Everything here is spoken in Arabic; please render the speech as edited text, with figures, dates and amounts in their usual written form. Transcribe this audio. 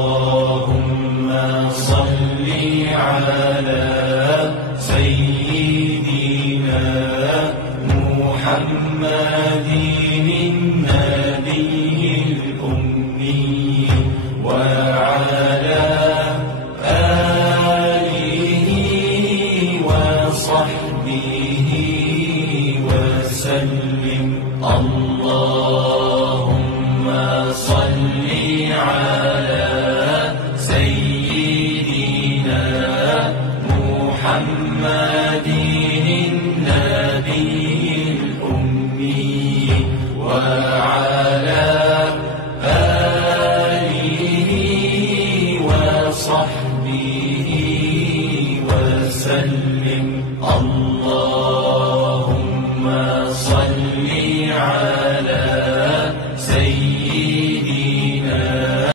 اللهم صل على سيدنا محمد النبي الأمي وعلى آله وصحبه وسلم. اللهم صل على